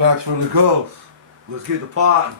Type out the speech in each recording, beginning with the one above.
Facts from the ghost. Let's get the pot.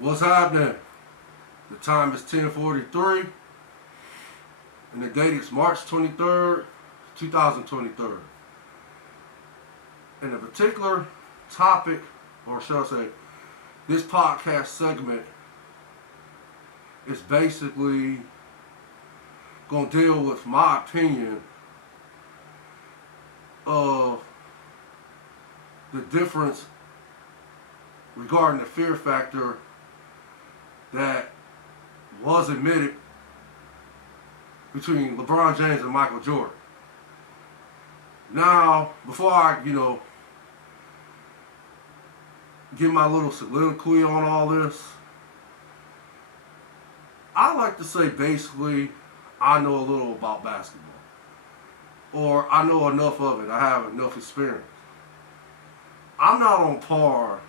What's happening? The time is 10:43 and the date is March 23rd, 2023. And the particular topic, or shall I say, this podcast segment is basically going to deal with my opinion of the difference regarding the fear factor that was admitted between LeBron James and Michael Jordan. Now, before I, give my little soliloquy on all this, I like to say basically I know a little about basketball. Or I know enough of it. I have enough experience. I'm not on par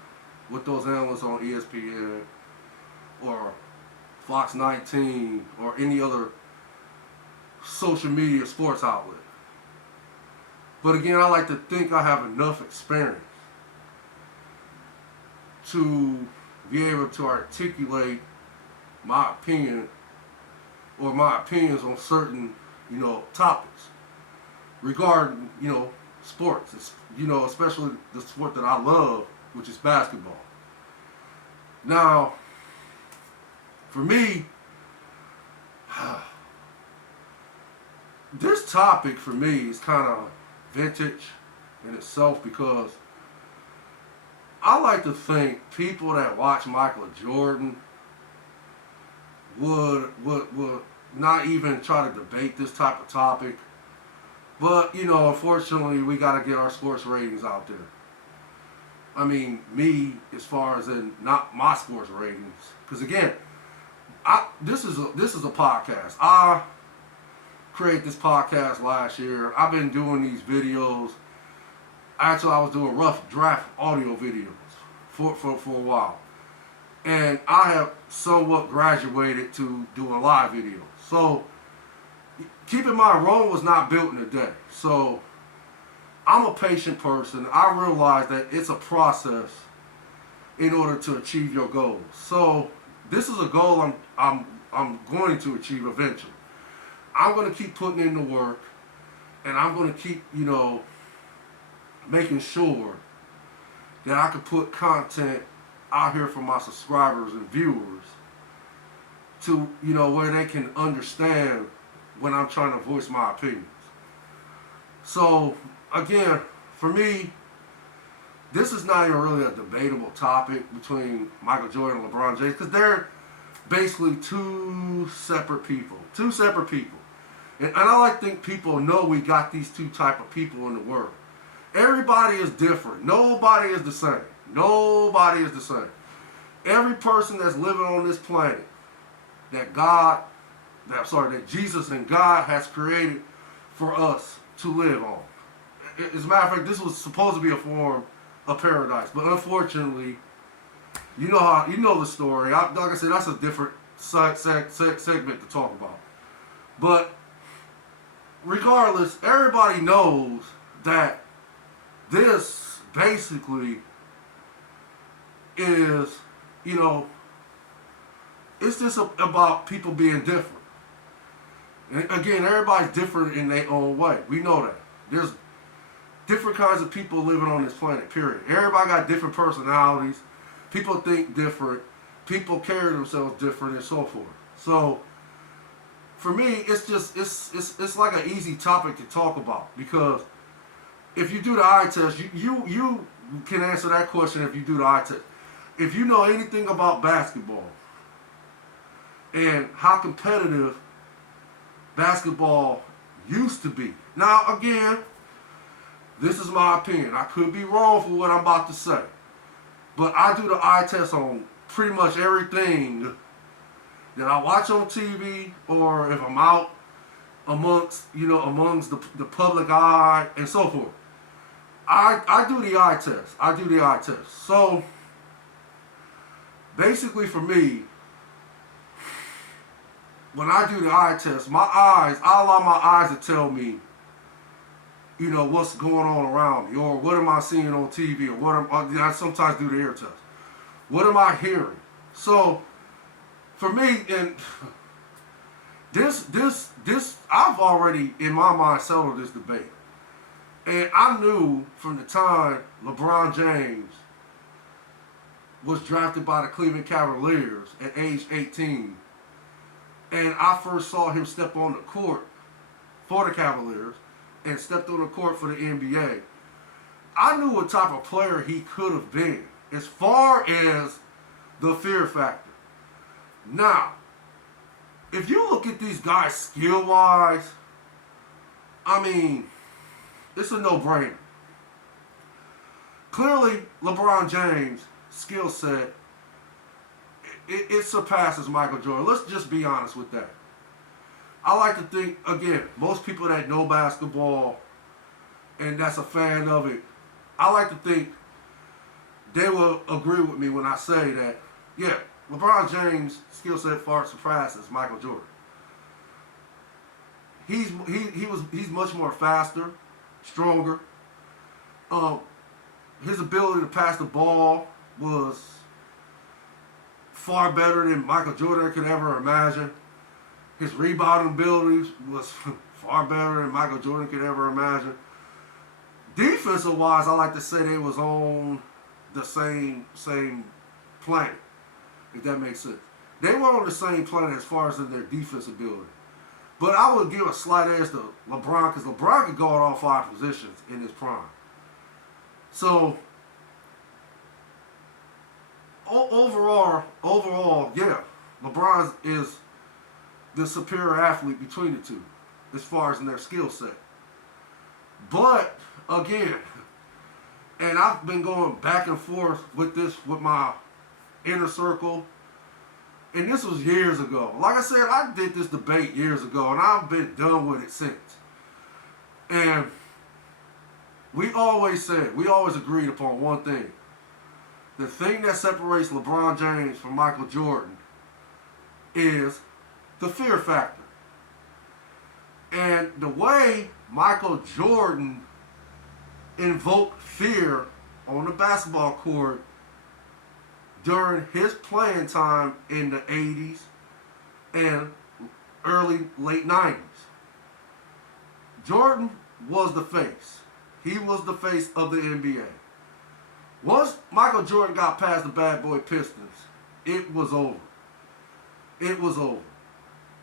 with those analysts on ESPN or Fox 19 or any other social media sports outlet. But again, I like to think I have enough experience to be able to articulate my opinion or my opinions on certain, topics regarding, sports, especially the sport that I love, which is basketball. Now, for me, this topic for me is kind of vintage in itself because I like to think people that watch Michael Jordan would not even try to debate this type of topic. But, unfortunately, we got to get our sports ratings out there. I mean, me, as far as in not my sports ratings. Because, again, this is a podcast. I created this podcast last year. I've been doing these videos. Actually, I was doing rough draft audio videos for a while. And I have somewhat graduated to doing live videos. So, keep in mind, Rome was not built in a day. So, I'm a patient person. I realize that it's a process in order to achieve your goals. So, this is a goal I'm going to achieve eventually. I'm going to keep putting in the work, and I'm going to keep, making sure that I can put content out here for my subscribers and viewers to, where they can understand when I'm trying to voice my opinions. So, again, for me, this is not even really a debatable topic between Michael Jordan and LeBron James because they're basically two separate people. And I like to think people know we got these two type of people in the world. Everybody is different. Nobody is the same. Every person that's living on this planet that Jesus and God has created for us to live on. As a matter of fact, this was supposed to be a form of paradise, but unfortunately, you know the story. Like I said, that's a different segment to talk about. But regardless, everybody knows that this basically is, it's just about people being different. And again, everybody's different in their own way. We know that. There's different kinds of people living on this planet, period. Everybody got different personalities. People think different. People carry themselves different and so forth. So, for me, it's like an easy topic to talk about, because if you do the eye test, you can answer that question if you do the eye test. If you know anything about basketball and how competitive basketball used to be. Now, again, this is my opinion. I could be wrong for what I'm about to say. But I do the eye test on pretty much everything that I watch on TV, or if I'm out amongst the public eye and so forth. I do the eye test. So basically for me, when I do the eye test, I allow my eyes to tell me, what's going on around me, or what am I seeing on TV, or I sometimes do the ear test. What am I hearing? So, for me, and this, I've already, in my mind, settled this debate. And I knew from the time LeBron James was drafted by the Cleveland Cavaliers at age 18, and I first saw him step on the court for the Cavaliers, and stepped on the court for the NBA, I knew what type of player he could have been as far as the fear factor. Now, if you look at these guys skill-wise, it's a no-brainer. Clearly, LeBron James' skill set, it surpasses Michael Jordan. Let's just be honest with that. I like to think, again, most people that know basketball and that's a fan of it, I like to think they will agree with me when I say that, yeah, LeBron James' skill set far surpasses Michael Jordan. He's much more faster, stronger. His ability to pass the ball was far better than Michael Jordan could ever imagine. His rebounding abilities was far better than Michael Jordan could ever imagine. Defensive-wise, I like to say they was on the same planet, if that makes sense. They were on the same planet as far as in their defense ability. But I would give a slight edge to LeBron, because LeBron could guard all 5 positions in his prime. So, overall, yeah, LeBron is the superior athlete between the two, as far as in their skill set. But, again, and I've been going back and forth with this with my inner circle, and this was years ago. Like I said, I did this debate years ago, and I've been done with it since. And we always agreed upon one thing. The thing that separates LeBron James from Michael Jordan is the fear factor. And the way Michael Jordan invoked fear on the basketball court during his playing time in the 80s and late 90s. Jordan was the face. He was the face of the NBA. Once Michael Jordan got past the bad boy Pistons, it was over. It was over.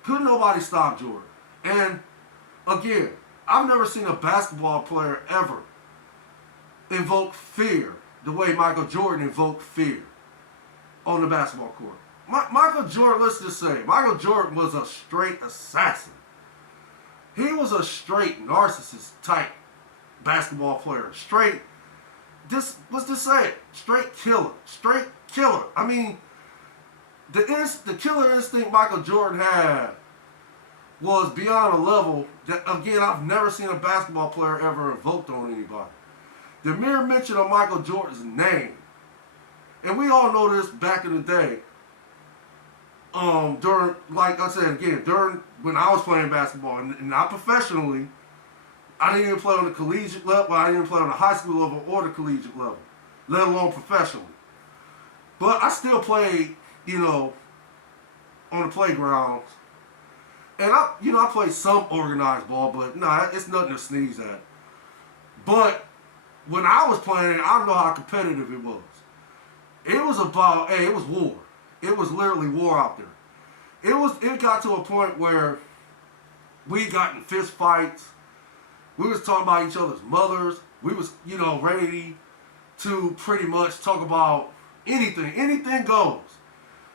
Couldn't nobody stop Jordan. And again, I've never seen a basketball player ever invoke fear the way Michael Jordan invoked fear on the basketball court. Michael Jordan, let's just say, Michael Jordan was a straight assassin. He was a straight narcissist type basketball player. Straight, let's just say it, straight killer. Straight killer. I mean, the killer instinct Michael Jordan had was beyond a level that, again, I've never seen a basketball player ever invoked on anybody. The mere mention of Michael Jordan's name, and we all know this back in the day, during, like I said again, during when I was playing basketball, and not professionally, I didn't even play on the collegiate level, I didn't even play on the high school level or the collegiate level, let alone professionally. But I still played, on the playgrounds. And I played some organized ball, but it's nothing to sneeze at. But when I was playing it, I know how competitive it was. It was about, it was war. It was literally war out there. It got to a point where we got in fist fights. We was talking about each other's mothers. We was, ready to pretty much talk about anything. Anything goes.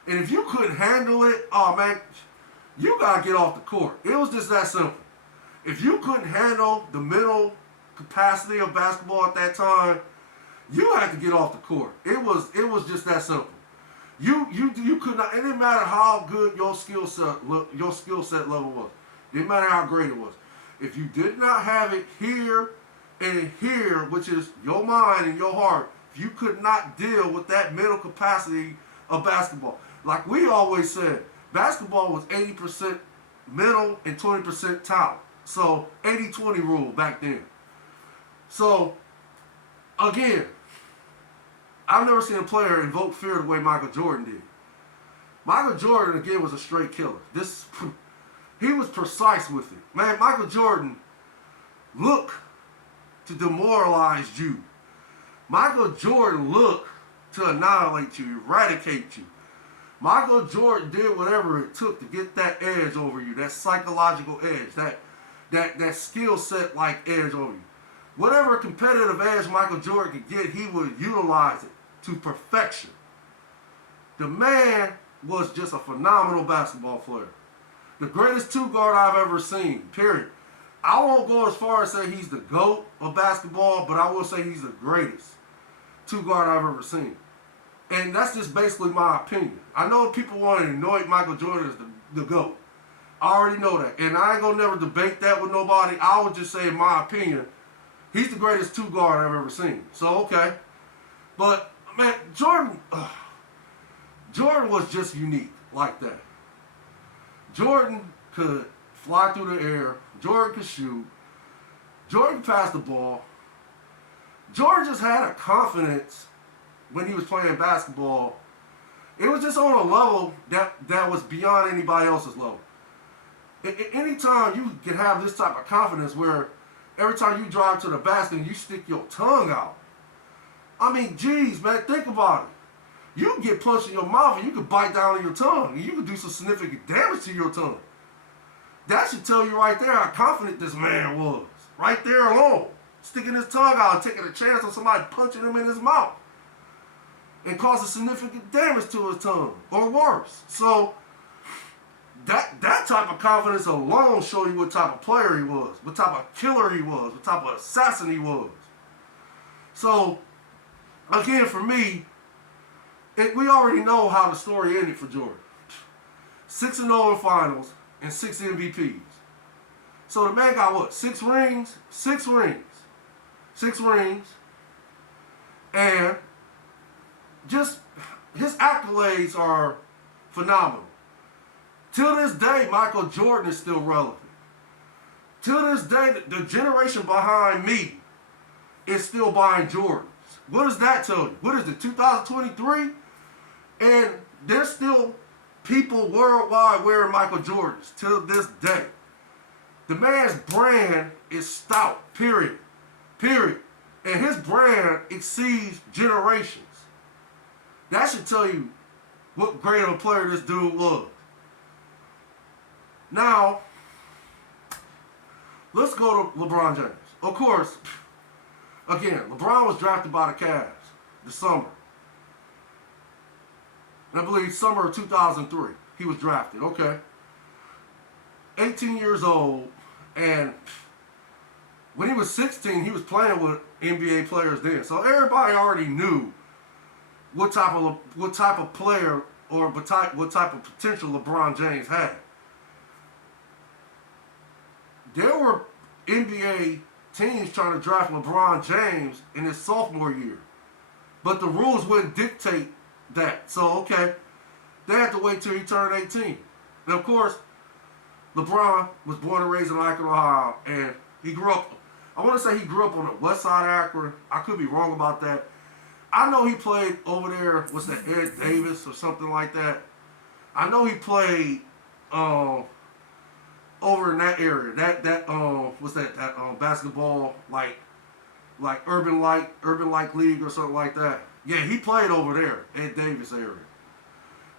And if you couldn't handle it, oh man, you gotta get off the court. It was just that simple. If you couldn't handle the mental capacity of basketball at that time, you had to get off the court. It was just that simple. You could not. It didn't matter how good your skill set level was. It didn't matter how great it was. If you did not have it here and here, which is your mind and your heart, if you could not deal with that mental capacity of basketball, like we always said, basketball was 80% mental and 20% talent. So 80-20 rule back then. So again, I've never seen a player invoke fear the way Michael Jordan did. Michael Jordan again was a straight killer. He was precise with it. Man, Michael Jordan looked to demoralize you. Michael Jordan looked to annihilate you, eradicate you. Michael Jordan did whatever it took to get that edge over you, that psychological edge, that skill set like edge over you. Whatever competitive edge Michael Jordan could get, he would utilize it to perfection. The man was just a phenomenal basketball player. The greatest two guard I've ever seen, period. I won't go as far as say he's the GOAT of basketball, but I will say he's the greatest two guard I've ever seen. And that's just basically my opinion. I know people want to anoint Michael Jordan as the GOAT. I already know that. And I ain't going to never debate that with nobody. I would just say, in my opinion, he's the greatest two guard I've ever seen. So, okay. But, man, Jordan was just unique like that. Jordan could fly through the air. Jordan could shoot. Jordan could pass the ball. Jordan just had a confidence when he was playing basketball. It was just on a level that was beyond anybody else's level. Anytime you can have this type of confidence where every time you drive to the basket, you stick your tongue out. I mean, geez, man, think about it. You can get punched in your mouth and you can bite down on your tongue. And you can do some significant damage to your tongue. That should tell you right there how confident this man was. Right there alone. Sticking his tongue out and taking a chance on somebody punching him in his mouth. And causing significant damage to his tongue. Or worse. So, that type of confidence alone show you what type of player he was. What type of killer he was. What type of assassin he was. So, again, for me, we already know how the story ended for Jordan. 6-0 in finals and 6 MVPs. So the man got what? 6 rings? 6 rings. 6 rings. And just his accolades are phenomenal. Till this day, Michael Jordan is still relevant. Till this day, the generation behind me is still buying Jordans. What does that tell you? What is it, 2023? And there's still people worldwide wearing Michael Jordans till this day. The man's brand is stout, period. Period. And his brand exceeds generations. That should tell you what great of a player this dude was. Now, let's go to LeBron James. Of course, again, LeBron was drafted by the Cavs this summer. I believe summer of 2003, he was drafted. Okay. 18 years old, and when he was 16, he was playing with NBA players then. So everybody already knew what type of player or what type of potential LeBron James had. there were NBA teams trying to draft LeBron James in his sophomore year. But the rules wouldn't dictate that. So, okay, they had to wait till he turned 18. And, of course, LeBron was born and raised in Akron, Ohio, and he grew up, I want to say he grew up on the west side of Akron. I could be wrong about that. I know he played over there, what's that, Ed Davis or something like that. I know he played over in that area. What's that basketball, like Urban Like League or something like that. Yeah, he played over there, Ed Davis area.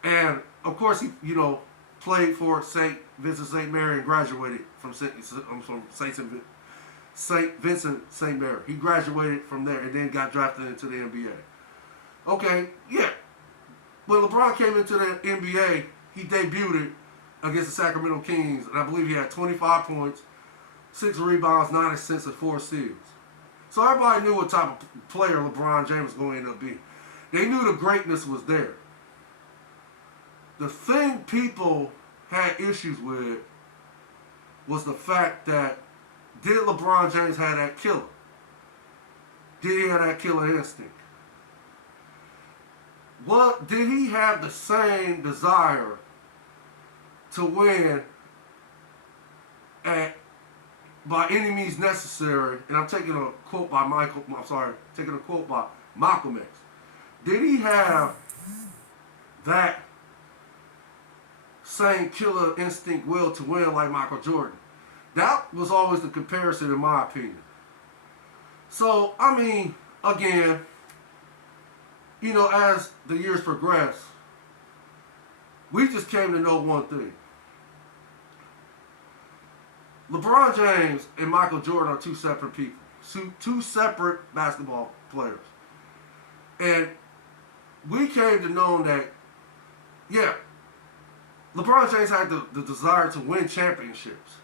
And, of course, he, played for St. Vincent St. Mary and graduated from St. Vincent St. Mary. He graduated from there and then got drafted into the NBA. Okay, yeah. When LeBron came into the NBA, he debuted against the Sacramento Kings, and I believe he had 25 points, 6 rebounds, 9 assists, and 4 steals. So everybody knew what type of player LeBron James was going to end up being. They knew the greatness was there. The thing people had issues with was the fact that, did LeBron James have that killer? Did he have that killer instinct? What, did he have the same desire to win by any means necessary? And I'm taking a quote by Malcolm X. Did he have that same killer instinct will to win like Michael Jordan? That was always the comparison in my opinion. So, I mean, again, as the years progressed, we just came to know one thing. LeBron James and Michael Jordan are two separate people. Two separate basketball players. And we came to know that, yeah, LeBron James had the desire to win championships.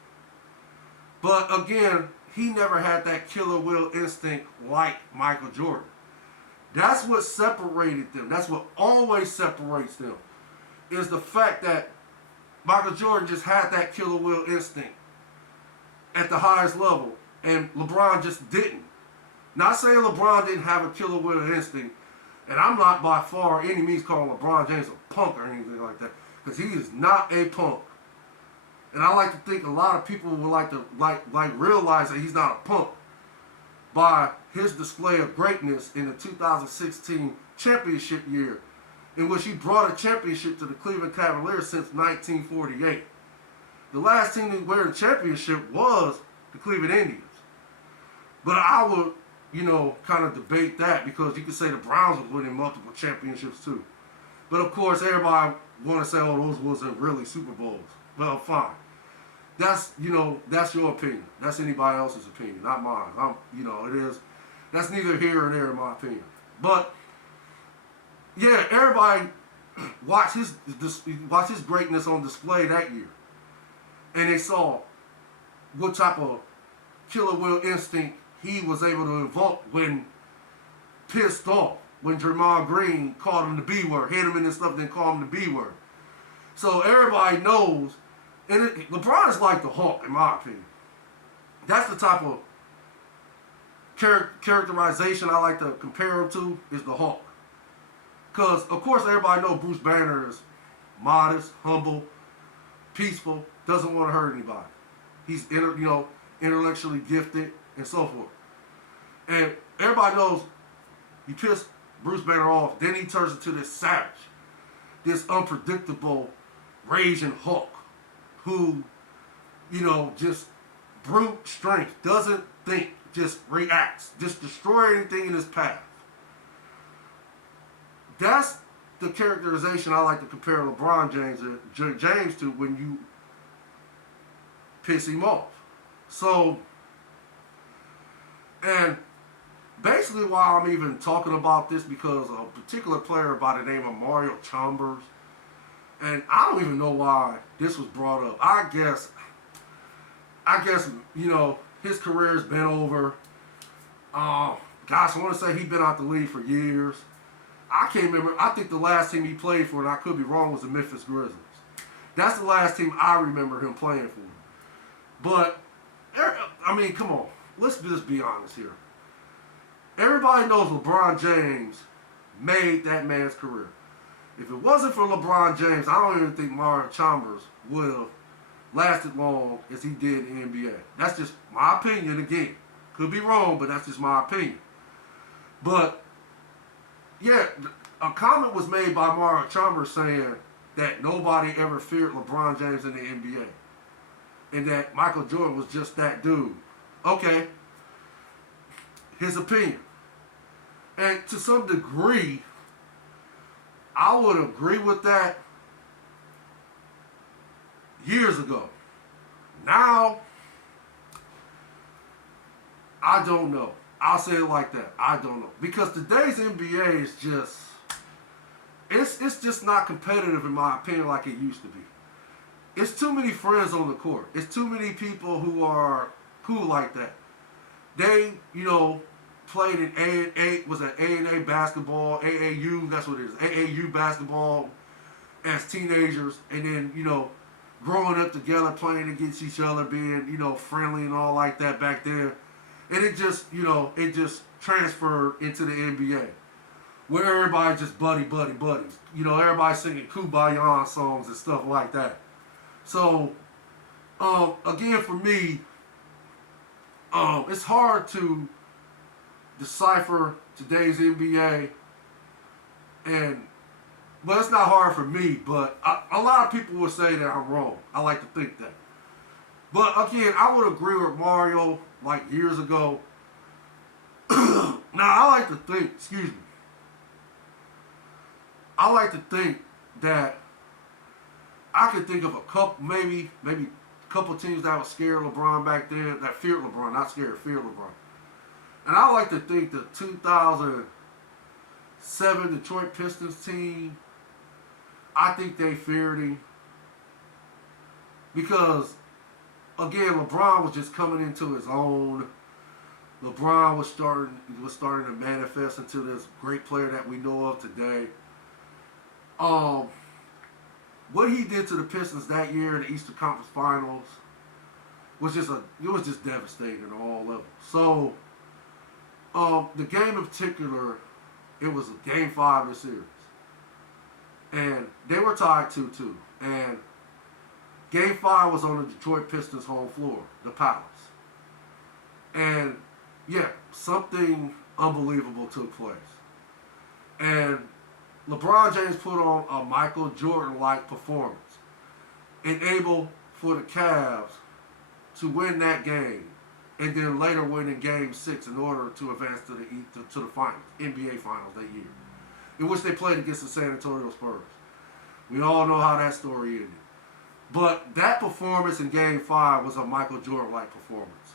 But again, he never had that killer will instinct like Michael Jordan. That's what separated them. That's what always separates them, is the fact that Michael Jordan just had that killer will instinct at the highest level, and LeBron just didn't. Not saying LeBron didn't have a killer will instinct, and I'm not by far any means calling LeBron James a punk or anything like that, because he is not a punk. And I like to think a lot of people would like to realize that he's not a punk by his display of greatness in the 2016 championship year, in which he brought a championship to the Cleveland Cavaliers since 1948. The last team to win a championship was the Cleveland Indians. But I would, kind of debate that, because you could say the Browns were winning multiple championships too. But of course, everybody want to say, oh, those wasn't really Super Bowls. Well, fine. That's, that's your opinion. That's anybody else's opinion, not mine. It is. That's neither here or there in my opinion. But, yeah, everybody watched his greatness on display that year. And they saw what type of killer will instinct he was able to evoke when pissed off. When Draymond Green called him the B word, hit him in and stuff, then called him the B word. So everybody knows. And LeBron is like the Hulk, in my opinion. That's the type of characterization I like to compare him to, is the Hulk. Because, of course, everybody knows Bruce Banner is modest, humble, peaceful, doesn't want to hurt anybody. He's, intellectually gifted, and so forth. And everybody knows you piss Bruce Banner off, then he turns into this savage, this unpredictable, raging Hulk, who, just brute strength, doesn't think, just reacts, just destroy anything in his path. That's the characterization I like to compare LeBron James to when you piss him off. So, and basically why I'm even talking about this, because a particular player by the name of Mario Chalmers, and I don't even know why this was brought up. I guess, his career's been over. Gosh, I want to say he's been out the league for years. I can't remember. I think the last team he played for, and I could be wrong, was the Memphis Grizzlies. That's the last team I remember him playing for. But I mean, come on. Let's just be honest here. Everybody knows LeBron James made that man's career. If it wasn't for LeBron James, I don't even think Mario Chalmers would have lasted long as he did in the NBA. That's just my opinion. Again, could be wrong, but that's just my opinion. But yeah, a comment was made by Mario Chalmers saying that nobody ever feared LeBron James in the NBA, and that Michael Jordan was just that dude. Okay, his opinion. And to some degree, I would agree with that years ago. Now, I don't know. I'll say it like that. I don't know. Because today's NBA is just, it's just not competitive in my opinion like it used to be. It's too many friends on the court. It's too many people who are cool like that. They, played in A&A basketball, AAU, that's what it is, AAU basketball as teenagers, and then, growing up together, playing against each other, being, friendly and all like that back there. And it just, it just transferred into the NBA, where everybody just buddies. Everybody singing Kumbaya songs and stuff like that. So, again, for me, it's hard to decipher today's NBA, but it's not hard for me, but a lot of people will say that I'm wrong. I like to think that. But again, I would agree with Mario like years ago. Now, I like to think, I like to think that I could think of a couple, maybe a couple teams that were scared of LeBron back then, that feared LeBron, not scared, feared LeBron. And I like to think the 2007 Detroit Pistons team, I think they feared him. Because, again, LeBron was just coming into his own. LeBron was starting to manifest into this great player that we know of today. What he did to the Pistons that year in the Eastern Conference Finals was just devastating on all levels. So, the game in particular, it was a game 5 of the series. And they were tied 2-2. And game 5 was on the Detroit Pistons' home floor, the Palace. And, yeah, something unbelievable took place. And LeBron James put on a Michael Jordan-like performance, enabled for the Cavs to win that game, and then later win in Game 6 in order to advance to the finals, NBA Finals that year, in which they played against the San Antonio Spurs. We all know how that story ended. But that performance in Game 5 was a Michael Jordan-like performance.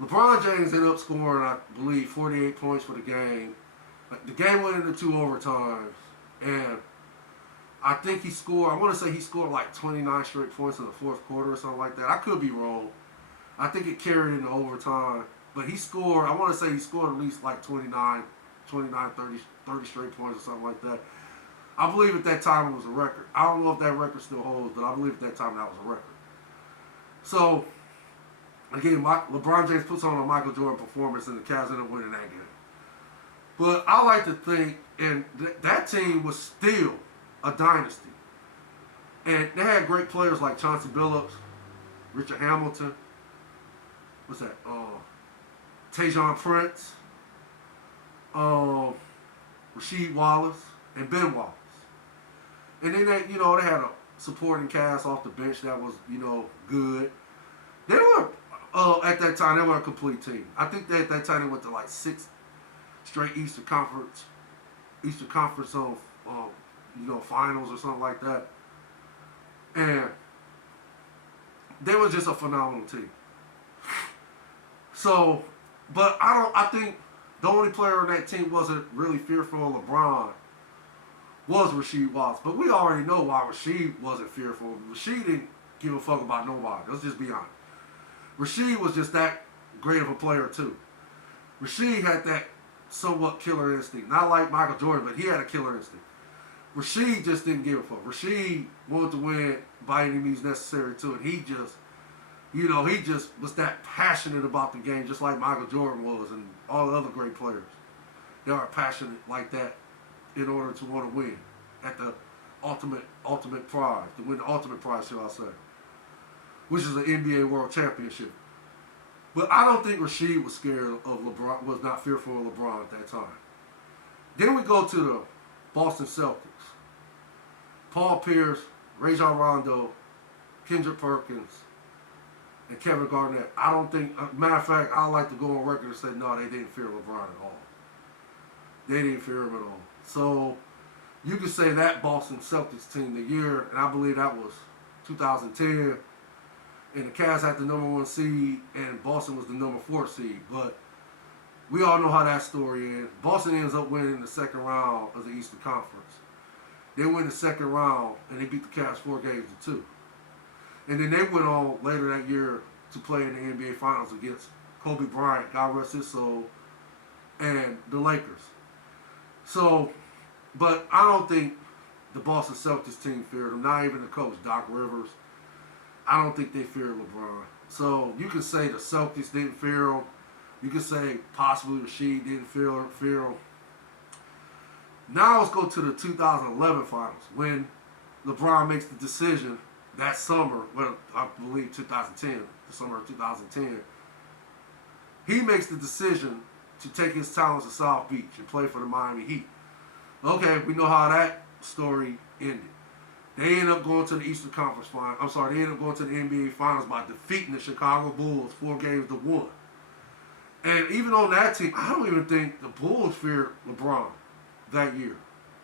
LeBron James ended up scoring, I believe, 48 points for the game. The game went into 2 overtimes, and I think I want to say he scored like 29 straight points in the fourth quarter or something like that. I could be wrong. I think it carried into overtime. But he scored, I want to say he scored at least like 30 straight points or something like that. I believe at that time it was a record. I don't know if that record still holds, but I believe at that time that was a record. So, again, LeBron James puts on a Michael Jordan performance, and the Cavs ended up winning that game. But I like to think, and that team was still a dynasty. And they had great players like Chauncey Billups, Richard Hamilton, Tajon Prince, Rasheed Wallace, and Ben Wallace. And then they had a supporting cast off the bench that was, good. They were, at that time, they were a complete team. I think that at that time they went to like 6 straight Eastern Conference finals or something like that. And they were just a phenomenal team. So, but I think the only player on that team wasn't really fearful of LeBron was Rasheed Wallace. But we already know why Rasheed wasn't fearful. Rasheed didn't give a fuck about nobody. Let's just be honest. Rasheed was just that great of a player too. Rasheed had that somewhat killer instinct. Not like Michael Jordan, but he had a killer instinct. Rasheed just didn't give a fuck. Rasheed wanted to win by any means necessary too, and he just You know, he just was that passionate about the game, just like Michael Jordan was and all the other great players. They are passionate like that in order to want to win at the ultimate prize, to win the ultimate prize, shall I say, which is the NBA World Championship. But I don't think Rasheed was scared of LeBron, was not fearful of LeBron at that time. Then we go to the Boston Celtics. Paul Pierce, Rajon Rondo, Kendrick Perkins, and Kevin Garnett. I don't think, matter of fact, I like to go on record and say, no, they didn't fear LeBron at all. They didn't fear him at all. So you could say that Boston Celtics team the year, and I believe that was 2010, and the Cavs had the number 1 seed, and Boston was the number 4 seed. But we all know how that story ends. Boston ends up winning the second round of the Eastern Conference. They win the second round, and they beat the Cavs 4-2. And then they went on later that year to play in the NBA Finals against Kobe Bryant, God rest his soul, and the Lakers. So, but I don't think the Boston Celtics team feared him, not even the coach, Doc Rivers. I don't think they feared LeBron. So you can say the Celtics didn't fear him. You can say possibly Rasheed didn't fear him. Now let's go to the 2011 Finals when LeBron makes the decision that summer, well, I believe 2010, the summer of 2010. He makes the decision to take his talents to South Beach and play for the Miami Heat. Okay, we know how that story ended. They ended up going to the Eastern Conference Finals. I'm sorry, they ended up going to the NBA Finals by defeating the Chicago Bulls 4-1. And even on that team, I don't even think the Bulls feared LeBron that year.